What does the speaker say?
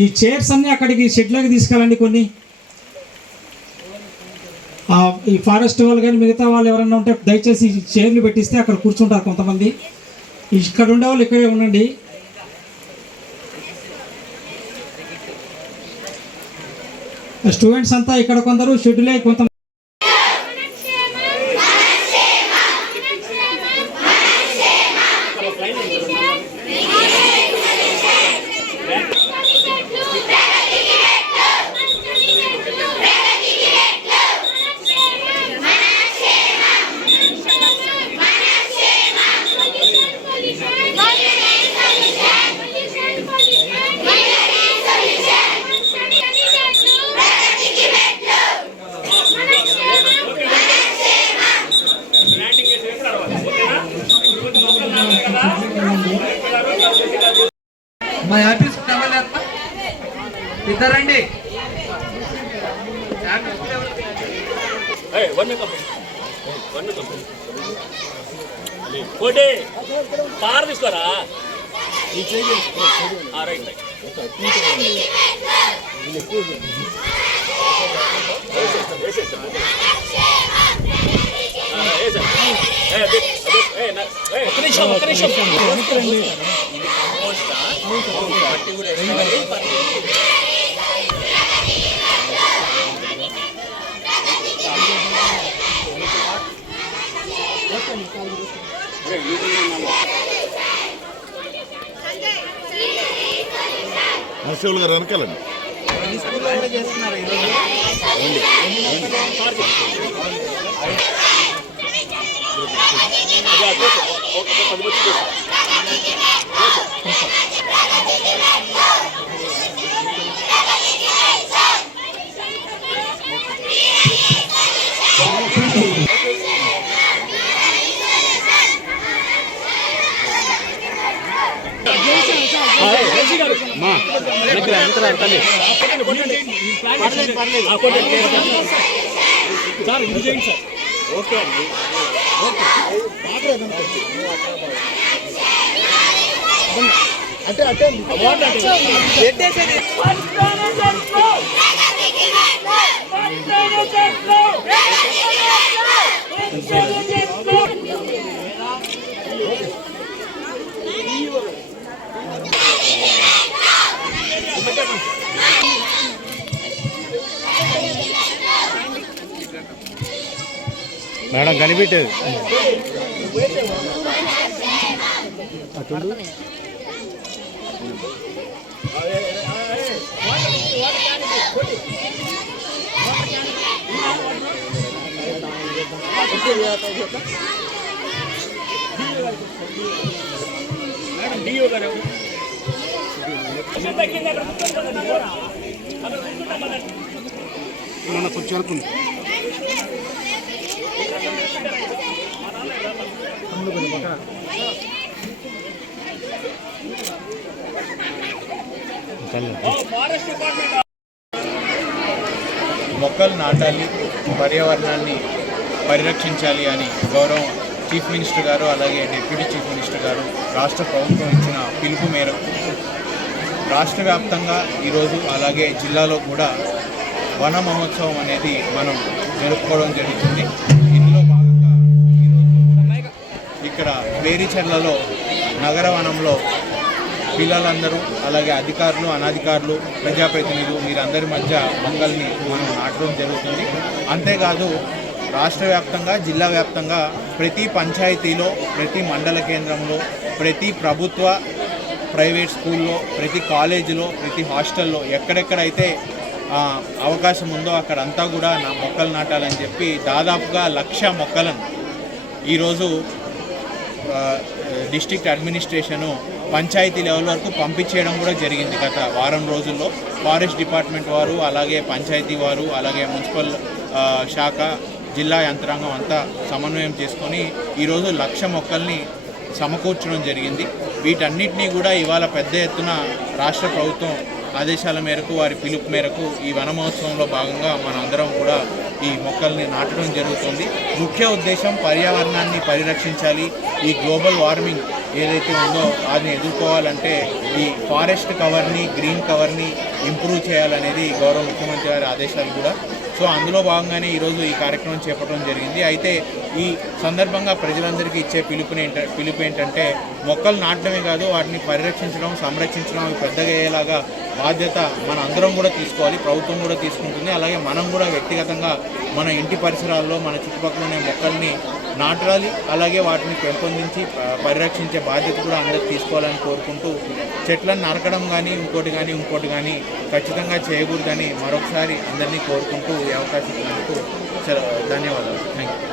ఈ చైర్స్ అన్నీ అక్కడికి షెడ్లోకి తీసుకెళ్ళండి. కొన్ని ఈ ఫారెస్ట్ వాళ్ళు కానీ మిగతా వాళ్ళు ఎవరైనా ఉంటే దయచేసి చైర్లు పెట్టిస్తే అక్కడ కూర్చుంటారు కొంతమంది. ఇక్కడ ఉండేవాళ్ళు ఇక్కడే ఉండండి. స్టూడెంట్స్ అంతా ఇక్కడ కొందరు షెడ్యూలే కొంత మా ఆఫీస్ ఇద్దరండి కోటి పార తీసుకోరా. రైట్ రైట్ ఒక్క నిమిషం హర్షవులు గారు వెనకాలండి. సార్ ఇది చేయండి సార్. ఓకే అండి. అంటే మేడం కనిపెట్టేది మన కొంచెం అనుకుంది. మొక్కలు నాటాలి, పర్యావరణాన్ని పరిరక్షించాలి అని గౌరవం చీఫ్ మినిస్టర్ గారు అలాగే డిప్యూటీ చీఫ్ మినిస్టర్ గారు రాష్ట్ర ప్రభుత్వం ఇచ్చిన పిలుపు మేరకు రాష్ట్ర వ్యాప్తంగా ఈరోజు అలాగే జిల్లాలో కూడా వన మహోత్సవం అనేది మనం జరుపుకోవడం జరుగుతుంది. ఇందులో భాగంగా ఈరోజు ఇక్కడ వేరిచెర్లలో నగర వనంలో పిల్లలందరూ అలాగే అధికారులు అనధికారులు ప్రజాప్రతినిధులు వీరందరి మధ్య మొక్కల్ని మనం నాటడం జరుగుతుంది. అంతేకాదు రాష్ట్ర వ్యాప్తంగా జిల్లా వ్యాప్తంగా ప్రతి పంచాయతీలో ప్రతి మండల కేంద్రంలో ప్రతి ప్రభుత్వ ప్రైవేట్ స్కూల్లో ప్రతి కాలేజీలో ప్రతి హాస్టల్లో ఎక్కడెక్కడైతే అవకాశం ఉందో అక్కడంతా కూడా మొక్కలు నాటాలని చెప్పి దాదాపుగా 1,00,000 మొక్కలను ఈరోజు డిస్ట్రిక్ట్ అడ్మినిస్ట్రేషను పంచాయతీ లెవెల్ వరకు పంపించేయడం కూడా జరిగింది. గత వారం రోజుల్లో ఫారెస్ట్ డిపార్ట్మెంట్ వారు అలాగే పంచాయతీ వారు అలాగే మున్సిపల్ శాఖ జిల్లా యంత్రాంగం అంతా సమన్వయం చేసుకొని ఈరోజు 1,00,000 మొక్కల్ని సమకూర్చడం జరిగింది. వీటన్నిటినీ కూడా ఇవాళ పెద్ద ఎత్తున రాష్ట్ర ప్రభుత్వం ఆదేశాల మేరకు వారి పిలుపు మేరకు ఈ వన మహోత్సవంలో భాగంగా మనందరం కూడా ఈ మొక్కల్ని నాటడం జరుగుతుంది. ముఖ్య ఉద్దేశం పర్యావరణాన్ని పరిరక్షించాలి. ఈ గ్లోబల్ వార్మింగ్ ఏదైతే ఉందో అది ఎదుర్కోవాలంటే ఈ ఫారెస్ట్ కవర్ని, గ్రీన్ కవర్ని ఇంప్రూవ్ చేయాలనేది గౌరవ ముఖ్యమంత్రి గారి ఆదేశాలు కూడా. సో అందులో భాగంగానే ఈరోజు ఈ కార్యక్రమం చేపట్టడం జరిగింది. అయితే ఈ సందర్భంగా ప్రజలందరికీ ఇచ్చే పిలుపు ఏంటంటే మొక్కలు నాటడమే కాదు, వాటిని పరిరక్షించడం, సంరక్షించడం, అవి పెద్దగా అయ్యేలాగా బాధ్యత మన అందరం కూడా తీసుకోవాలి, ప్రభుత్వం కూడా తీసుకుంటుంది. అలాగే మనం కూడా వ్యక్తిగతంగా మన ఇంటి పరిసరాల్లో, మన చుట్టుపక్కల ఉన్న మొక్కల్ని నాటాలి, అలాగే వాటిని పెంపొందించి పరిరక్షించే బాధ్యత కూడా అందరూ తీసుకోవాలని కోరుకుంటూ, చెట్లను నరకడం కానీ ఇంకోటి కానీ ఖచ్చితంగా చేయకూడదని మరొకసారి అందరినీ కోరుకుంటూ ఈ అవకాశం ఇచ్చినందుకు ధన్యవాదాలు. Thank you.